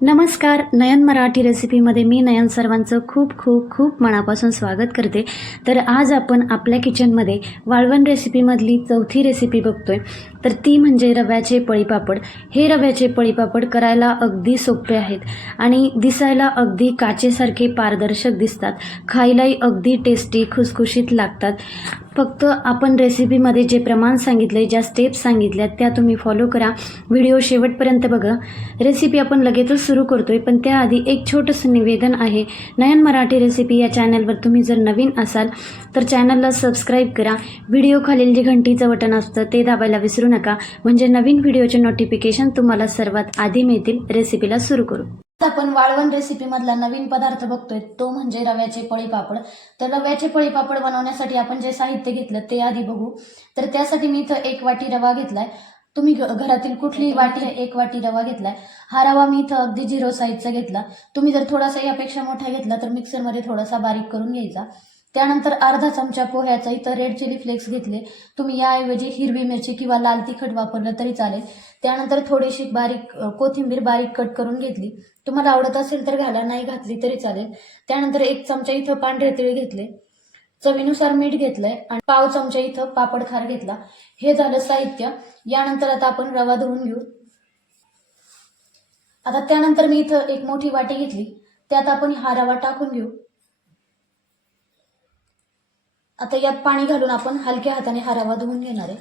नमस्कार, नयन मराठी रेसिपीमध्ये मी नयन सर्वांचं खूप खूप खूप मनापासून स्वागत करते। तर आज आपण आपल्या किचनमध्ये वाळवण रेसिपीमधली चौथी रेसिपी बघतोय। तर ती म्हणजे रव्याचे पळीपापड। हे रव्याचे पळीपापड करायला अगदी सोपे आहेत आणि दिसायला अगदी काचेसारखे पारदर्शक दिसतात। खायलाही अगदी टेस्टी खुसखुशीत लागतात। फक्त आपण रेसिपीमध्ये जे प्रमाण सांगितले, ज्या स्टेप्स सांगितल्या त्या तुम्ही फॉलो करा। व्हिडिओ शेवटपर्यंत बघा। रेसिपी आपण लगेचच सुरू करतोय, पण त्याआधी एक छोटंसं निवेदन आहे। नयन मराठी रेसिपी या चॅनलवर तुम्ही जर नवीन असाल तर चॅनलला सबस्क्राईब करा। व्हिडिओ खालील जे घंटीचं बटन असतं ते दाबायला विसरू नका, म्हणजे नवीन व्हिडिओचे नोटिफिकेशन तुम्हाला सर्वात आधी मिळतील। रेसिपीला सुरू करू। आपण वाळवण रेसिपीमधला नवीन पदार्थ बघतोय, तो म्हणजे रव्याचे पळीपापड। तर रव्याचे पळीपापड बनवण्यासाठी आपण जे साहित्य घेतलं ते आधी बघू। तर त्यासाठी मी इथं 1 वाटी रवा घेतलाय। तुम्ही घरातील कुठलीही वाटी 1 वाटी रवा घेतलाय। हा रवा मी इथं अगदी 0 साईजचा घेतला। तुम्ही जर थोडासा यापेक्षा मोठा घेतला तर मिक्सरमध्ये थोडासा बारीक करून घ्यायचा। त्यानंतर अर्धा चमचा पोह्याचा इथं रेड चिली फ्लेक्स घेतले। तुम्ही याऐवजी हिरवी मिरची किंवा लाल तिखट वापरलं तरी चालेल। त्यानंतर थोडीशी बारीक कोथिंबीर बारीक कट करून घेतली। तुम्हाला आवडत असेल तर घाला, नाही घातली तरी चालेल। त्यानंतर 1 चमचा इथं पांढरे तीळ घेतले, चवीनुसार मीठ घेतलंय आणि पाव चमचा इथं पापड खार घेतला। हे झालं साहित्य। यानंतर आता आपण रवा धुवून घेऊ। आता त्यानंतर मी इथं 1 मोठी वाटी घेतली, त्यात आपण हा रवा टाकून घेऊ। आता यात पाणी घालून आपण हलक्या हाताने हा रवा धुवून घेणार आहे।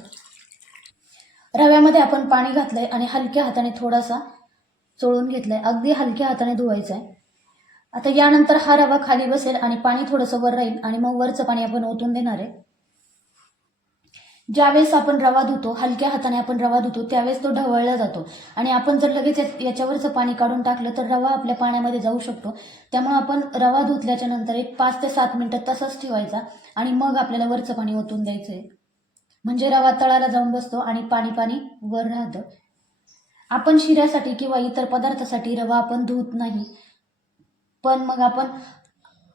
रव्यामध्ये आपण पाणी घातलंय आणि हलक्या हाताने थोडासा चोळून घेतलंय, अगदी हलक्या हाताने धुवायचं आहे। आता यानंतर हा रवा खाली बसेल आणि पाणी थोडंसं वर राहील आणि मग वरचं पाणी आपण ओतून देणार आहे। ज्यावेळेस आपण रवा धुतो, हलक्या हाताने आपण रवा धुतो, त्यावेळेस तो ढवळला जातो आणि आपण जर लगेच याच्यावरचं पाणी काढून टाकलं तर रवा आपल्या पाण्यामध्ये जाऊ शकतो। त्यामुळे आपण रवा धुतल्याच्या नंतर एक 5 ते 7 मिनिटं तसंच ठेवायचा आणि मग आपल्याला वरचं पाणी ओतून द्यायचंय, म्हणजे रवा तळाला जाऊन बसतो आणि पाणी पाणी वर राहतं। आपण शिऱ्यासाठी किंवा इतर पदार्थासाठी रवा आपण धुत नाही, पण मग आपण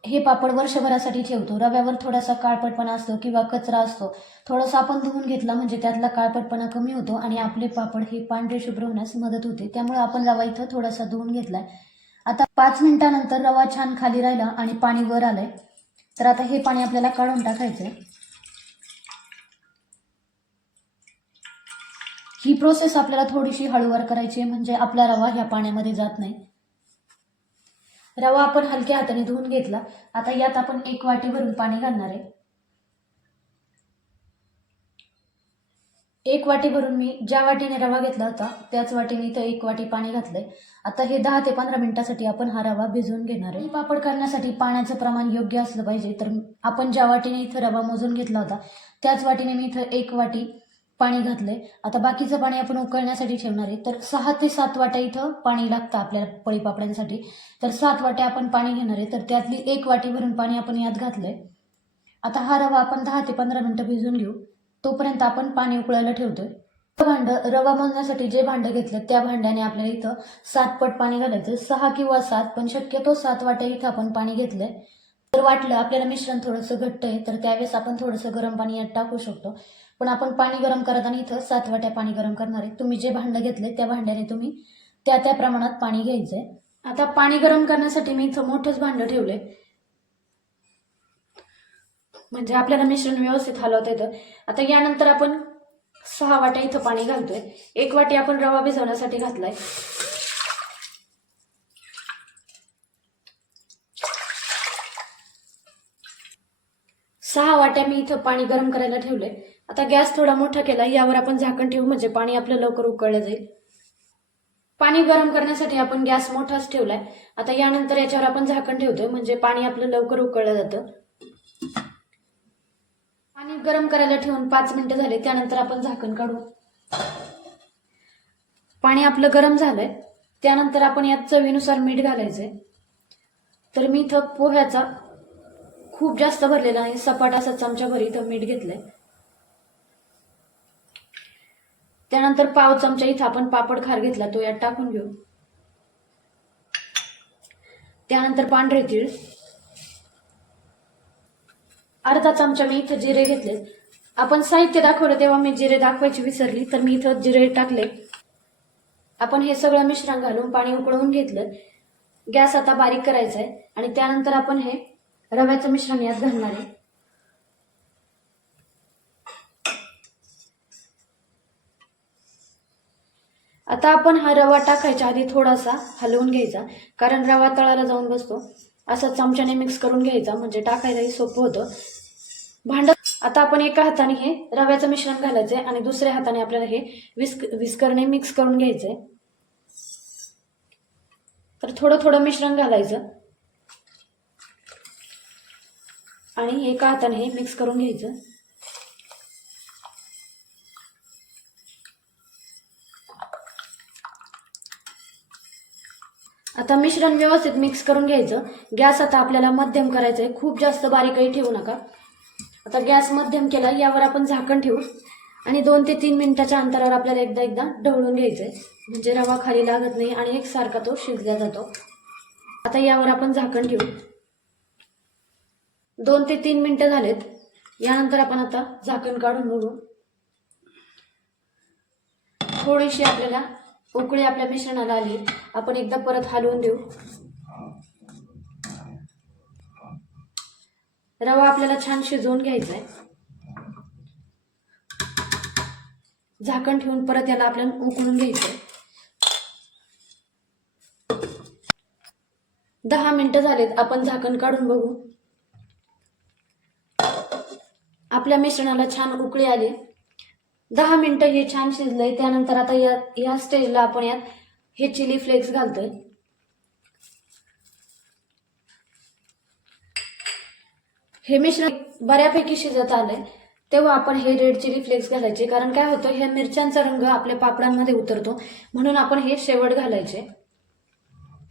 हे पापड वर्षभरासाठी ठेवतो। रव्यावर थोडासा काळपटपणा असतो किंवा कचरा असतो, थोडासा आपण धुवून घेतला म्हणजे त्यातला काळपटपणा कमी होतो आणि आपले पापड हे पांढरे शुभ्र होण्यास मदत होते। त्यामुळे आपण रवा इथं थोडासा धुवून घेतलाय। आता 5 मिनिटानंतर रवा छान खाली राहिला आणि पाणी वर आलंय, तर आता हे पाणी आपल्याला काढून टाकायचंय। ही प्रोसेस आपल्याला थोडीशी हळूवार करायची आहे, म्हणजे आपला रवा ह्या पाण्यामध्ये जात नाही। रवा आपण हलक्या हाताने धुवून घेतला। आता यात आपण 1 वाटी भरून पाणी घालणार आहे। 1 वाटी भरून मी ज्या वाटीने रवा घेतला होता त्याच वाटीने इथं 1 वाटी पाणी घातलंय। आता हे 10 ते 15 मिनिटासाठी आपण हा रवा भिजवून घेणार आहे। पापड करण्यासाठी पाण्याचं प्रमाण योग्य असलं पाहिजे, तर आपण ज्या वाटीने इथं रवा मोजून घेतला होता त्याच वाटीने मी इथं 1 वाटी पाणी घातलंय। आता बाकीचं पाणी आपण उकळण्यासाठी ठेवणार आहे। तर 6 ते 7 वाट्या इथं पाणी लागतं आपल्याला पळीपापड्यांसाठी, तर 7 वाट्या आपण पाणी घेणार आहे। तर त्यातली 1 वाटी भरून पाणी आपण यात घातलंय। आता हा रवा आपण 10 ते 15 मिनिटं भिजवून घेऊ, तोपर्यंत आपण पाणी उकळायला ठेवतोय। रवा मोजण्यासाठी जे भांडं घेतलं त्या भांड्याने आपल्याला इथं 7 पट पाणी घालायचं, 6 किंवा 7, पण शक्यतो 7 वाट्या इथं आपण पाणी घेतलंय। जर वाटलं आपल्याला मिश्रण थोडंसं घट्ट आहे तर त्यावेळेस आपण थोडंसं गरम पाणी यात टाकू शकतो, पण आपण पाणी गरम करताना इथं 7 वाट्या पाणी गरम करणार आहे। तुम्ही जे भांडं घेतले त्या भांड्याने तुम्ही त्या प्रमाणात पाणी घ्यायचंय। आता पाणी गरम करण्यासाठी मी इथं मोठंच भांडं ठेवलंय, म्हणजे आपल्याला मिश्रण व्यवस्थित हलवता येतं। आता यानंतर आपण 6 वाट्या इथं पाणी घालतोय। 1 वाटी आपण रवा भिजवण्यासाठी घातलाय। 6 वाट्या मी इथं पाणी गरम करायला ठेवलंय। आता गॅस थोडा मोठा केला, यावर आपण झाकण ठेवू म्हणजे पाणी आपलं लवकर उकळलं जाईल। पाणी गरम करण्यासाठी आपण गॅस मोठाच ठेवलाय। आता यानंतर याच्यावर आपण झाकण ठेवतोय, म्हणजे पाणी आपलं लवकर उकळलं जातं। पाणी गरम करायला ठेवून 5 मिनिटं झाले, त्यानंतर आपण झाकण काढू। पाणी आपलं गरम झालंय, त्यानंतर आपण यात चवीनुसार मीठ घालायचंय। तर मी इथं पोह्याचा खूप जास्त भरलेला नाही, सपाट असा चमचाभर इथं मीठ घेतलंय। त्यानंतर पाव चमचा इथं आपण पापड खार घेतला, तो यात टाकून घेऊ। त्यानंतर पांढरे तीळ, अर्धा चमचा मी इथं जिरे घेतले। आपण साहित्य दाखवलं तेव्हा मी जिरे दाखवायची विसरली, तर मी इथं जिरे टाकले। आपण हे सगळं मिश्रण घालून पाणी उकळवून घेतलं. गॅस आता बारीक करायचा आहे आणि त्यानंतर आपण हे रव्याचं मिश्रण यात घालणार आहे. आता आपण हा रवा टाकायच्या आधी थोडासा हलवून घ्यायचा, कारण रवा तळाला जाऊन बसतो. असं चमच्याने मिक्स करून घ्यायचा, म्हणजे टाकायलाही सोपं होतं. आता आपण एका हाताने हे रव्याचं मिश्रण घालायचंय आणि दुसऱ्या हाताने आपल्याला हे विस्करने मिक्स करून घ्यायचंय. तर थोडं थोडं मिश्रण घालायचं आणि एका हाताने हे मिक्स करून घ्यायचं. आता मिश्रण व्यवस्थित मिक्स करून घ्यायचं. गॅस आता आपल्याला मध्यम करायचा आहे, खूप जास्त बारीकही ठेवू नका. आता गॅस मध्यम केला, यावर आपण झाकण ठेवू आणि 2 ते 3 मिनिटाच्या अंतरावर आपल्याला एकदा ढवळून घ्यायचंय, म्हणजे रवा खाली लागत नाही आणि एकसारखा तो शिजला जातो. आता यावर आपण झाकण ठेवू. 2 ते 3 मिनिटं झालेत. यानंतर आपण आता झाकण काढून बघू. थोडीशी आपल्याला उकळी आपल्या मिश्रणाला आली. आपण एकदा परत हलवून देऊ. रवा आपल्याला छान शिजवून घ्यायचा आहे. झाकण ठेवून परत याला आपल्याला उकळून घ्यायचंय. 10 मिनिटं झालेत. आपण झाकण काढून बघू. आपल्या मिश्रणाला छान उकळी आली. 10 मिनिटं हे छान शिजलंय. त्यानंतर आता या स्टेजला आपण यात हे चिली फ्लेक्स घालतोय. हे मिश्रण बऱ्यापैकी शिजत आलंय तेव्हा आपण हे रेड चिली फ्लेक्स घालायचे, कारण काय होतं, ह्या मिरच्यांचा रंग आपल्या पापडांमध्ये उतरतो, म्हणून आपण हे शेवट घालायचे.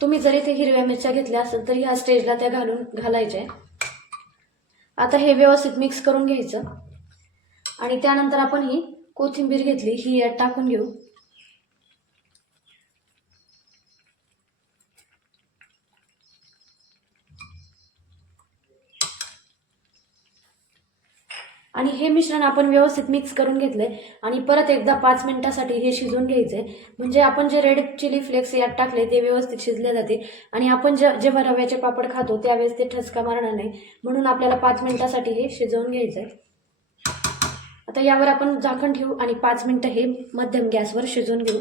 तुम्ही जर इथे हिरव्या मिरच्या घेतल्या असेल तर ह्या स्टेजला त्या घालायच्या. आता हे व्यवस्थित मिक्स करून घ्यायचं आणि त्यानंतर आपण ही कोथिंबीर घेतली, ही यात टाकून घेऊ. आणि हे मिश्रण आपण व्यवस्थित मिक्स करून घेतलंय आणि परत एकदा 5 मिनिटांसाठी हे शिजवून घ्यायचंय, म्हणजे आपण जे रेड चिली फ्लेक्स यात टाकले ते व्यवस्थित शिजले जाते आणि आपण जेव्हा रव्याचे पापड खातो त्यावेळेस ते ठसका मारणार नाही, म्हणून आपल्याला 5 मिनिटांसाठी हे शिजवून घ्यायचंय. आता यावर आपण झाकण ठेवू आणि 5 मिनिटं हे मध्यम गॅसवर शिजवून घेऊ.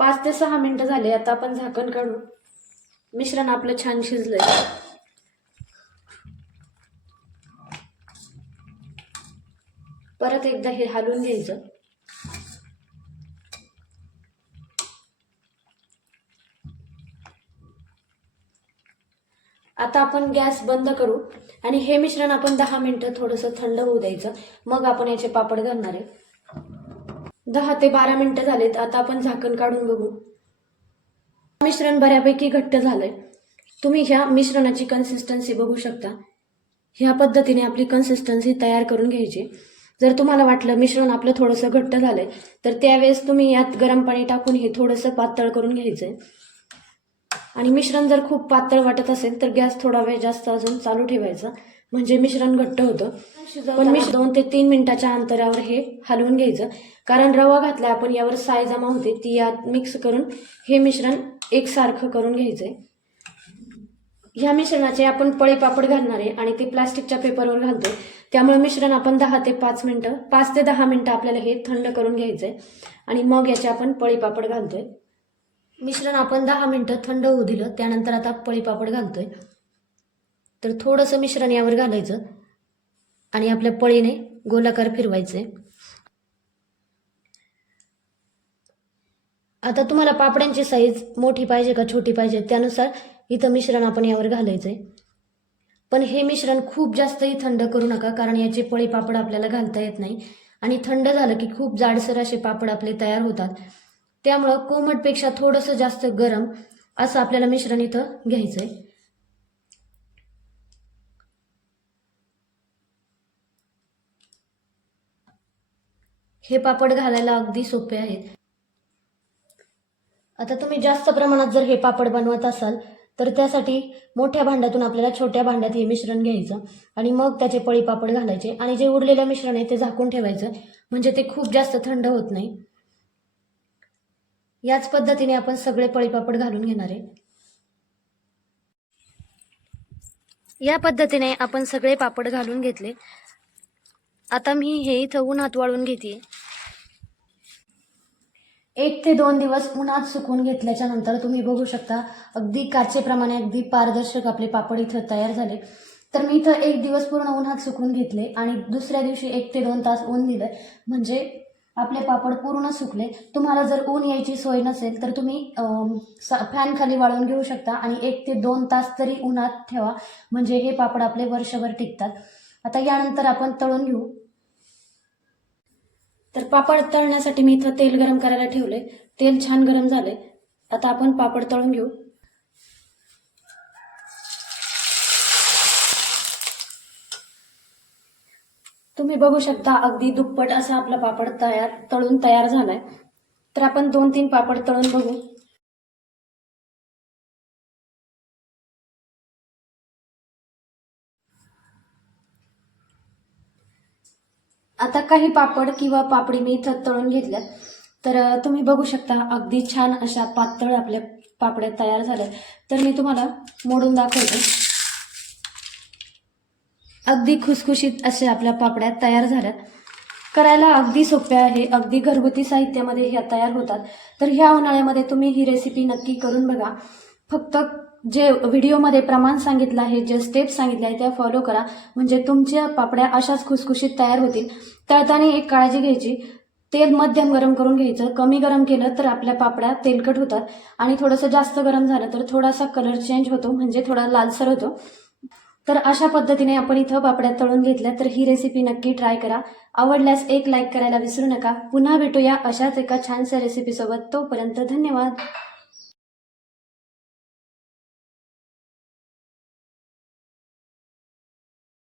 5 ते 6 मिनिटं झाले. आता आपण झाकण काढू. मिश्रण आपलं छान शिजलंय. परत एकदा हे हलवून घ्यायचं. आता आपण गॅस बंद करू आणि हे मिश्रण आपण 10 मिनिटं थोडंसं थंड होऊ द्यायचं, मग आपण याचे पापड घालणार आहे. 10 ते 12 मिनिटं झालेत. आता आपण झाकण काढून बघू. मिश्रण बऱ्यापैकी घट्ट झालंय. तुम्ही ह्या मिश्रणाची कन्सिस्टन्सी बघू शकता. ह्या पद्धतीने आपली कन्सिस्टन्सी तयार करून घ्यायची. जर तुम्हाला वाटलं मिश्रण आपलं थोडंसं घट्ट झालंय तर त्यावेळेस तुम्ही यात गरम पाणी टाकून हे थोडंसं पातळ करून घ्यायचंय. आणि मिश्रण जर खूप पातळ वाटत असेल तर गॅस थोडा वेळ जास्त अजून चालू ठेवायचा, म्हणजे मिश्रण घट्ट होतं. पण 2 ते 3 मिनिटाच्या अंतरावर हे हलवून घ्यायचं, कारण रवा घातला आपण, यावर साय जमा होते, ती यात मिक्स करून हे मिश्रण एकसारखं करून घ्यायचंय. ह्या मिश्रणाचे आपण पळी पापड घालणार आहे आणि ते प्लास्टिकच्या पेपरवर घालतोय, त्यामुळे मिश्रण आपण 5 ते 10 मिनिटं आपल्याला हे थंड करून घ्यायचंय आणि मग याचे आपण पळी पापड घालतोय. मिश्रण आपण 10 मिनिटं थंड होऊ दिलं. त्यानंतर आता पळी पापड घालतोय. तर थोडंसं मिश्रण यावर घालायचं आणि आपल्या पळीने गोलाकार फिरवायचे. आता तुम्हाला पापड्यांची साईज मोठी पाहिजे का छोटी पाहिजे त्यानुसार इथं मिश्रण आपण यावर घालायचंय. पण हे मिश्रण खूप जास्तही थंड करू नका, कारण याचे पळी पापड आपल्याला घालता येत नाही आणि थंड झालं की खूप जाडसर असे पापड आपले तयार होतात. त्यामुळं कोमटपेक्षा थोडंसं जास्त गरम असं आपल्याला मिश्रण इथं घ्यायचंय. हे पापड घालायला अगदी सोपे आहेत. आता तुम्ही जास्त प्रमाणात जर हे पापड बनवत असाल तर त्यासाठी मोठ्या भांड्यातून आपल्याला छोट्या भांड्यात हे मिश्रण घ्यायचं आणि मग त्याचे पळी पापड घालायचे आणि जे उरलेलं मिश्रण आहे ते झाकून ठेवायचं, म्हणजे ते खूप जास्त थंड होत नाही. याच पद्धतीने आपण सगळे पळीपापड घालून घेणार आहे. या पद्धतीने आपण सगळे पापड घालून घेतले. आता मी हे इथं उन्हात वाळून घेते. 1 ते 2 दिवस उन्हात सुकून घेतल्याच्या नंतर तुम्ही बघू शकता अगदी काचेप्रमाणे अगदी पारदर्शक आपले पापड इथं तयार झाले. तर मी इथं 1 दिवस पूर्ण उन्हात सुकून घेतले आणि दुसऱ्या दिवशी 1 ते 2 तास ऊन दिलं, म्हणजे आपले पापड पूर्ण सुकले. तुम्हाला जर ऊन यायची सोय नसेल तर तुम्ही फॅन खाली वाळवून घेऊ शकता आणि 1 ते 2 तास तरी उन्हात ठेवा, म्हणजे हे पापड आपले वर्षभर टिकतात. आता यानंतर आपण तळून घेऊ. तर पापड तळण्यासाठी मी इथं तेल गरम करायला ठेवले. तेल छान गरम झाले. आता आपण पापड तळून घेऊ. तुम्ही बघू शकता अगदी दुप्पट असा आपला पापड तळून तयार झालाय. तर आपण 2-3 पापड तळून बघू. आता काही पापड किंवा पापडी मी इथं तळून घेतल्या. तर तुम्ही बघू शकता अगदी छान अशा पातळ आपल्या पापड्या तयार झाल्या. तर मी तुम्हाला मोडून दाखवते. अगदी खुसखुशीत अशा आपल्या पापड्या तयार झाल्यात. करायला अगदी सोप्या आहे. अगदी घरगुती साहित्यामध्ये ह्या तयार होतात. तर ह्या उन्हाळ्यामध्ये तुम्ही ही रेसिपी नक्की करून बघा. फक्त जे व्हिडिओमध्ये प्रमाण सांगितलं आहे, जे स्टेप्स सांगितले आहे त्या फॉलो करा, म्हणजे तुमच्या पापड्या अशाच खुसखुशीत तयार होतील. तळताना एक काळजी घ्यायची, तेल मध्यम गरम करून घ्यायचं. कमी गरम केलं तर आपल्या पापड्या तेलकट होतात आणि थोडंसं जास्त गरम झालं तर थोडासा कलर चेंज होतो, म्हणजे थोडा लालसर होतो. तर अशा पद्धतीने आपण इथं पापड्या तळून घेतल्या. तर ही रेसिपी नक्की ट्राय करा. आवडल्यास एक लाईक करायला विसरू नका. पुन्हा भेटूया अशाच एका छानशा रेसिपीसोबत. तोपर्यंत धन्यवाद.